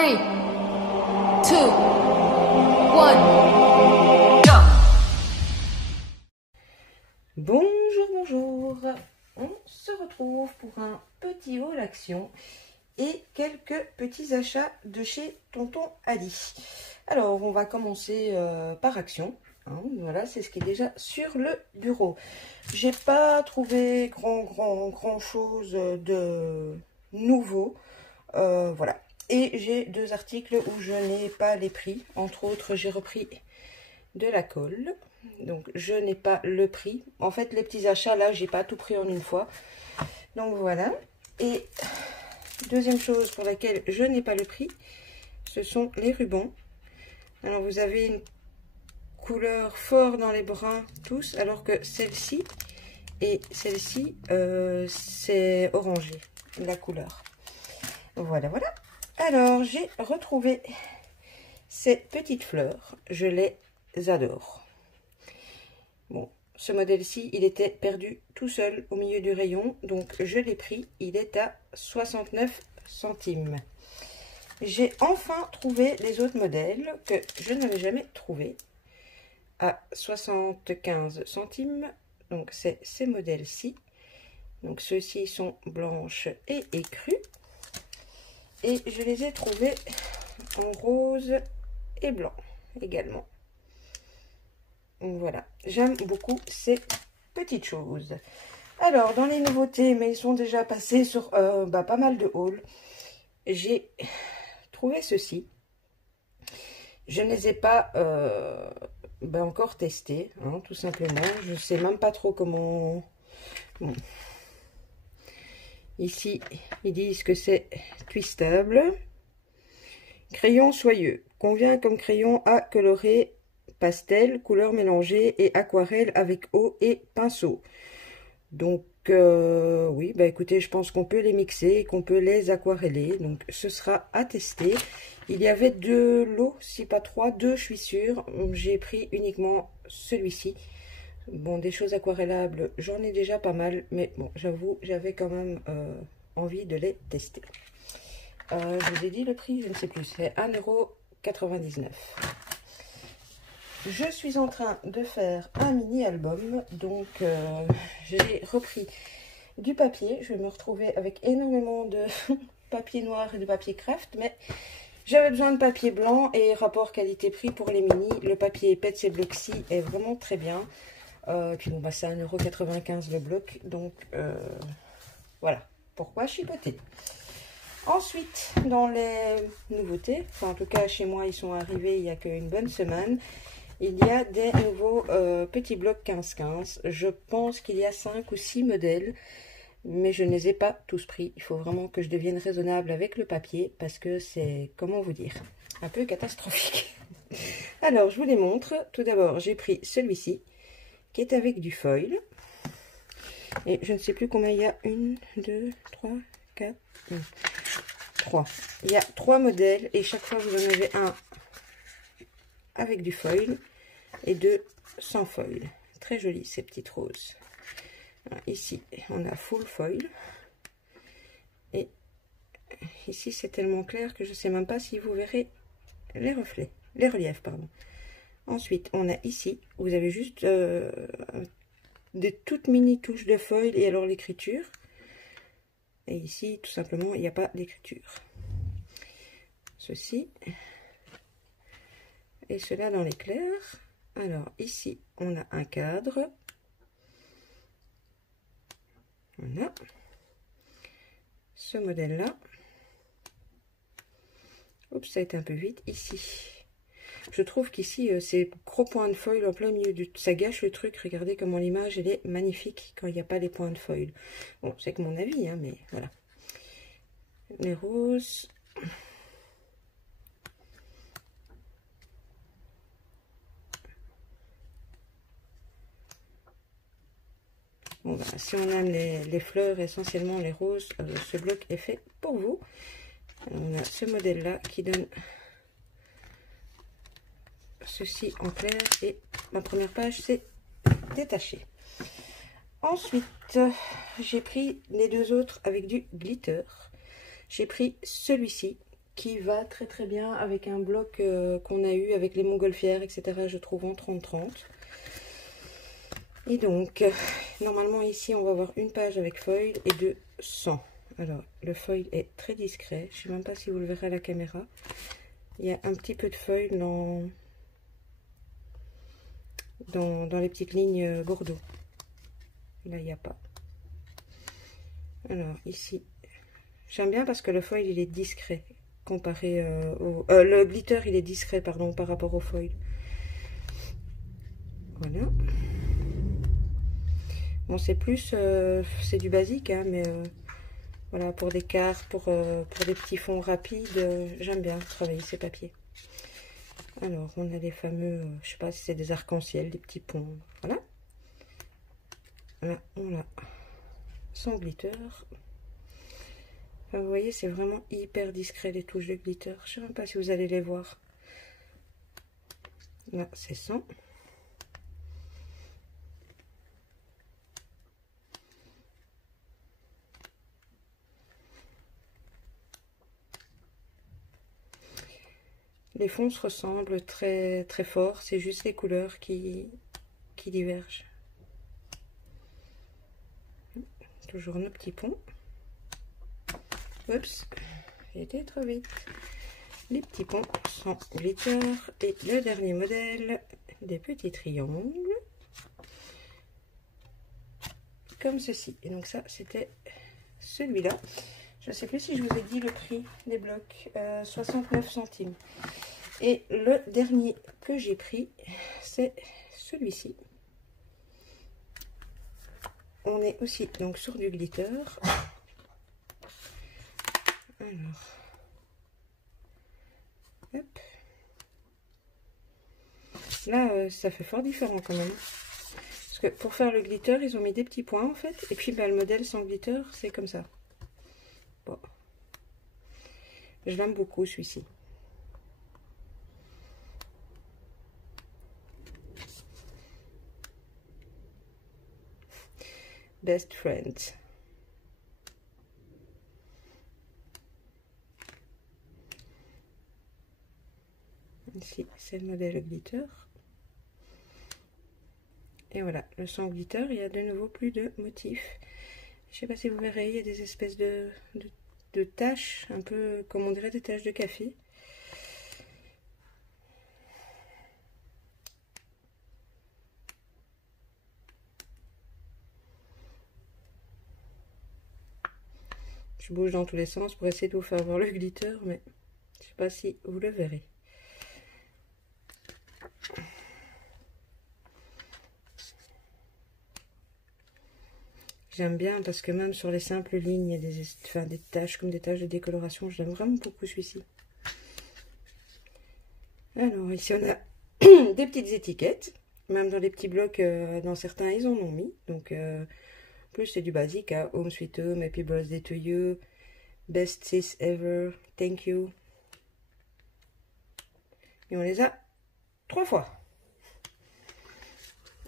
3, 2, 1, go! Bonjour, bonjour. On se retrouve pour un petit haul action et quelques petits achats de chez Tonton Ali. Alors, on va commencer par action. Voilà, c'est ce qui est déjà sur le bureau. J'ai pas trouvé grand chose de nouveau. Voilà. Et j'ai deux articles où je n'ai pas les prix. Entre autres, j'ai repris de la colle. Donc, je n'ai pas le prix. En fait, les petits achats, là, j'ai pas tout pris en une fois. Donc, voilà. Et deuxième chose pour laquelle je n'ai pas le prix, ce sont les rubans. Alors, vous avez une couleur fort dans les bruns tous, alors que celle-ci et celle-ci, c'est orangé, la couleur. Voilà, voilà. Alors, j'ai retrouvé ces petites fleurs. Je les adore. Bon, ce modèle-ci, il était perdu tout seul au milieu du rayon. Donc, je l'ai pris. Il est à 69 centimes. J'ai enfin trouvé les autres modèles que je n'avais jamais trouvés à 75 centimes. Donc, c'est ces modèles-ci. Donc, ceux-ci sont blanches et écrus. Et je les ai trouvés en rose et blanc également. Donc voilà, j'aime beaucoup ces petites choses. Alors, dans les nouveautés, mais ils sont déjà passés sur pas mal de hauls, j'ai trouvé ceci. Je ne les ai pas encore testés, tout simplement. Je ne sais même pas trop comment... Bon. Ici, ils disent que c'est twistable. Crayon soyeux. Convient comme crayon à colorer pastel, couleurs mélangées et aquarelle avec eau et pinceau. Donc, oui, écoutez, je pense qu'on peut les mixer et qu'on peut les aquareller. Donc, ce sera à tester. Il y avait deux lots, si pas trois, deux, je suis sûre. J'ai pris uniquement celui-ci. Bon, des choses aquarellables, j'en ai déjà pas mal, mais bon, j'avoue, j'avais quand même envie de les tester. Je vous ai dit le prix, je ne sais plus, c'est 1,99 €. Je suis en train de faire un mini-album, donc j'ai repris du papier. Je vais me retrouver avec énormément de papier noir et de papier craft, mais j'avais besoin de papier blanc et rapport qualité-prix pour les mini. Le papier Pets et Bloxy est vraiment très bien. Puis bon, c'est 1,95 € le bloc, donc voilà, pourquoi chipoter. Ensuite, dans les nouveautés, enfin en tout cas chez moi ils sont arrivés il y a qu'une bonne semaine, il y a des nouveaux petits blocs 15-15. Je pense qu'il y a 5 ou 6 modèles, mais je ne les ai pas tous pris. Il faut vraiment que je devienne raisonnable avec le papier, parce que c'est, comment vous dire, un peu catastrophique. Alors, je vous les montre. Tout d'abord, j'ai pris celui-ci, qui est avec du foil. Et je ne sais plus combien il y a. 1, 2, 3, 4, 3. Il y a 3 modèles et chaque fois vous en avez un avec du foil et 2 sans foil. Très joli ces petites roses. Alors, ici, on a full foil. Et ici, c'est tellement clair que je ne sais même pas si vous verrez les reflets, les reliefs, pardon. Ensuite, on a ici, vous avez juste des toutes mini touches de foil et alors l'écriture. Et ici, tout simplement, il n'y a pas d'écriture. Ceci. Et cela dans l'éclair. Alors, ici, on a un cadre. Voilà. Ce modèle-là. Oups, ça a été un peu vite. Ici. Je trouve qu'ici, ces gros points de foil en plein milieu ça gâche le truc. Regardez comment l'image, elle est magnifique quand il n'y a pas les points de foil. Bon, c'est que mon avis, mais voilà. Les roses. Bon, si on aime les fleurs, essentiellement les roses, ce bloc est fait pour vous. Alors, on a ce modèle-là qui donne ceci en clair et ma première page c'est détaché. Ensuite, j'ai pris les deux autres avec du glitter. J'ai pris celui-ci qui va très très bien avec un bloc qu'on a eu avec les montgolfières, etc. Je trouve en 30-30. Et donc, normalement ici, on va avoir une page avec foil et 2 sans. Alors, le foil est très discret. Je ne sais même pas si vous le verrez à la caméra. Il y a un petit peu de foil dans les petites lignes bordeaux. Là, il n'y a pas. Alors, ici, j'aime bien parce que le foil, il est discret. Comparé le glitter, il est discret, pardon, par rapport au foil. Voilà. Bon, c'est plus, c'est du basique, hein, mais voilà, pour des cartes, pour des petits fonds rapides, j'aime bien travailler ces papiers. Alors, on a les fameux, je sais pas si c'est des arcs-en-ciel, des petits ponts, voilà. Là, on a sans glitter. Enfin, vous voyez, c'est vraiment hyper discret les touches de glitter. Je sais même pas si vous allez les voir. Là, c'est sans. Les fonds se ressemblent très très fort, c'est juste les couleurs qui divergent. Toujours nos petits ponts. Oups, j'ai été trop vite. Les petits ponts sans glitter. Et le dernier modèle, des petits triangles. Comme ceci. Et donc ça, c'était celui-là. Je ne sais plus si je vous ai dit le prix des blocs. 69 centimes. Et le dernier que j'ai pris, c'est celui-ci. On est aussi donc sur du glitter. Alors, hop. Là, ça fait fort différent quand même. Parce que pour faire le glitter, ils ont mis des petits points en fait. Et puis le modèle sans glitter, c'est comme ça. Bon. Je l'aime beaucoup celui-ci. Best Friends. Ici, c'est le modèle glitter. Et voilà, le sans glitter, il y a de nouveau plus de motifs. Je sais pas si vous verrez, il y a des espèces de taches, un peu comme on dirait des taches de café. Je bouge dans tous les sens pour essayer de vous faire voir le glitter, mais je sais pas si vous le verrez. J'aime bien parce que même sur les simples lignes, il y a des taches comme des taches de décoloration. J'aime vraiment beaucoup celui-ci. Alors ici on a des petites étiquettes. Même dans les petits blocs, dans certains ils en ont mis. Donc plus c'est du basique, hein. Home Sweet Home, Happy Birthday to You, Best Sis Ever, Thank You. Et on les a 3 fois.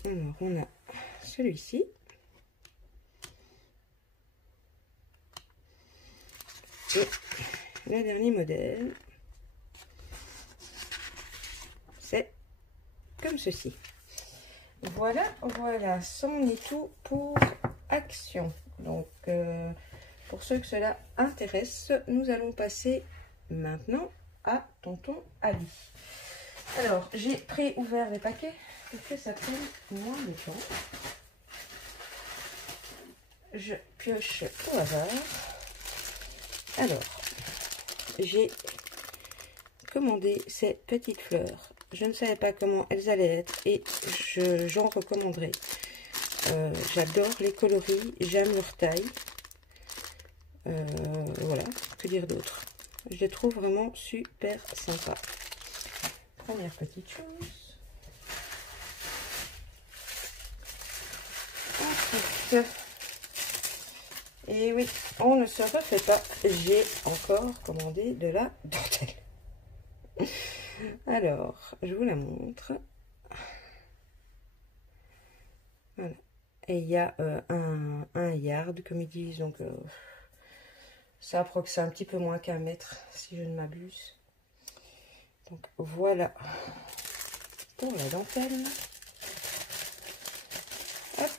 Alors on a celui-ci. Et le dernier modèle, c'est comme ceci. Voilà, voilà, c'en est tout pour Action. Donc, pour ceux que cela intéresse, nous allons passer maintenant à Tonton Ali. Alors, j'ai pré-ouvert les paquets parce que ça prend moins de temps. Je pioche au hasard. Alors, j'ai commandé ces petites fleurs. Je ne savais pas comment elles allaient être et j'en recommanderai. J'adore les coloris, j'aime leur taille. Voilà, que dire d'autre? Je les trouve vraiment super sympas. Première petite chose. Ensuite, et oui, on ne se refait pas. J'ai encore commandé de la dentelle. Alors, je vous la montre. Voilà. Et il y a un yard, comme ils disent, donc Ça approxe un petit peu moins qu'un mètre, si je ne m'abuse. Donc voilà pour la dentelle. Hop.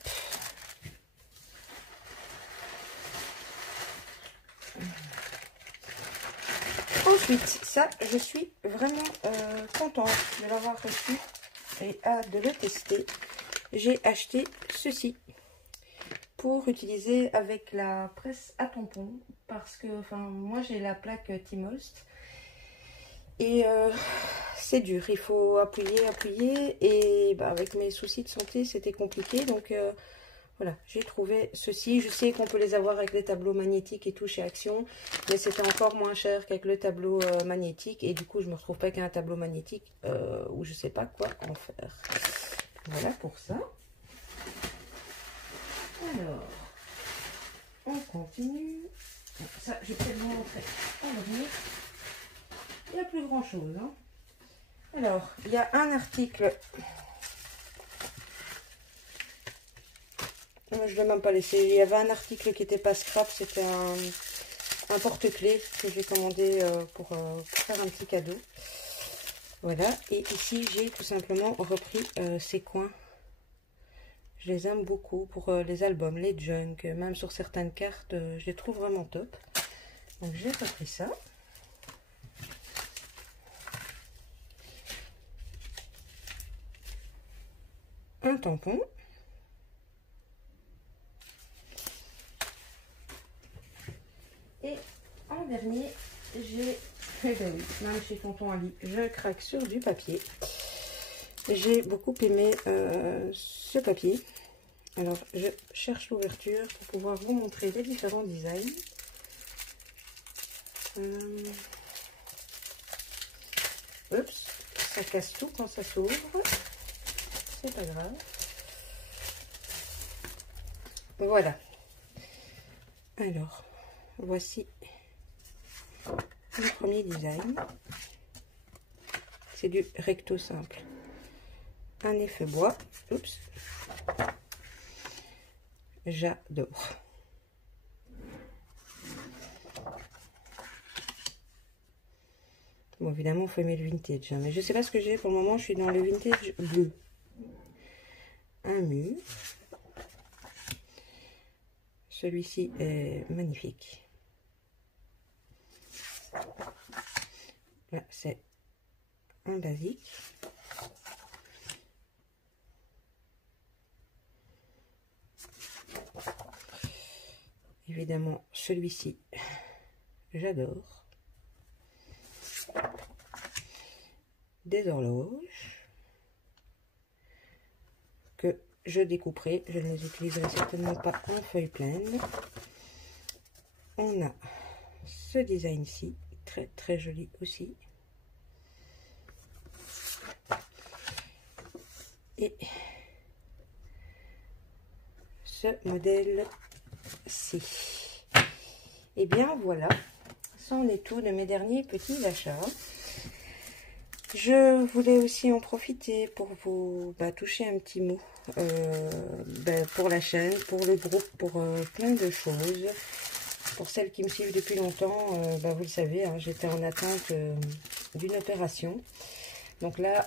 Ensuite, ça, je suis vraiment contente de l'avoir reçu et hâte de le tester. J'ai acheté ceci pour utiliser avec la presse à tampons parce que, enfin, moi j'ai la plaque Timost et c'est dur. Il faut appuyer et bah, avec mes soucis de santé, c'était compliqué. Donc voilà, j'ai trouvé ceci. Je sais qu'on peut les avoir avec les tableaux magnétiques et tout chez Action, mais c'était encore moins cher qu'avec le tableau magnétique. Et du coup, je me retrouve pas qu'un tableau magnétique où je sais pas quoi en faire. Voilà pour ça. Alors, on continue. Ça, je vais peut-être vous montrer en dernier. Il n'y a plus grand chose. Hein. Alors, il y a un article. Je ne l'ai même pas laissé. Il y avait un article qui n'était pas scrap. C'était un porte-clés que j'ai commandé pour faire un petit cadeau. Voilà. Et ici, j'ai tout simplement repris ces coins. Je les aime beaucoup pour les albums, les junk. Même sur certaines cartes, je les trouve vraiment top. Donc, j'ai repris ça. Un tampon. Et en dernier, j'ai, eh ben oui, même chez Tonton Ali, je craque sur du papier. J'ai beaucoup aimé ce papier. Alors, je cherche l'ouverture pour pouvoir vous montrer les différents designs. Oups, ça casse tout quand ça s'ouvre. C'est pas grave. Voilà. Alors, voici le premier design. C'est du recto simple. Un effet bois. Oups. J'adore. Bon, évidemment, il faut aimer le vintage. Hein, mais je sais pas ce que j'ai pour le moment. Je suis dans le vintage bleu. Un mur. Celui-ci est magnifique. Là, c'est un basique. Évidemment, celui-ci, j'adore. Des horloges que je découperai. Je ne les utiliserai certainement pas en feuille pleine. On a ce design-ci, très très joli aussi. Et ce modèle-ci. Et bien voilà, ça en est tout de mes derniers petits achats. Je voulais aussi en profiter pour vous toucher un petit mot pour la chaîne, pour le groupe, pour plein de choses. Pour celles qui me suivent depuis longtemps, vous le savez, hein, j'étais en attente d'une opération. Donc là,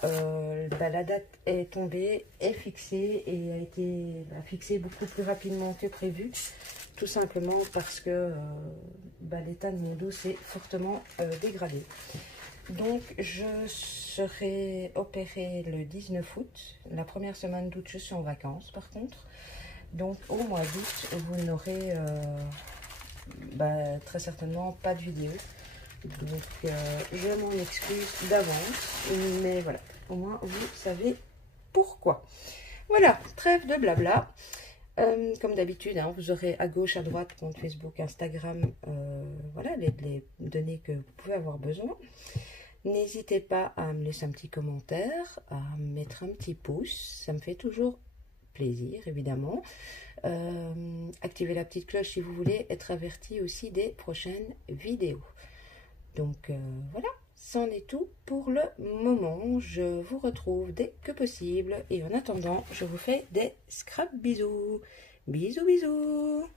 la date est tombée, est fixée et a été fixée beaucoup plus rapidement que prévu. Tout simplement parce que l'état de mon dos s'est fortement dégradé. Donc je serai opérée le 19 août. La première semaine d'août, je suis en vacances par contre. Donc au mois d'août, vous n'aurez très certainement pas de vidéo. Donc je m'en excuse d'avance. Mais voilà, au moins vous savez pourquoi. Voilà, trêve de blabla. Comme d'habitude, hein, vous aurez à gauche, à droite, compte Facebook, Instagram, voilà les données que vous pouvez avoir besoin. N'hésitez pas à me laisser un petit commentaire, à me mettre un petit pouce, ça me fait toujours plaisir évidemment. Activez la petite cloche si vous voulez être averti aussi des prochaines vidéos. Donc voilà, c'en est tout pour le moment. Je vous retrouve dès que possible et en attendant, je vous fais des scrap bisous. Bisous bisous.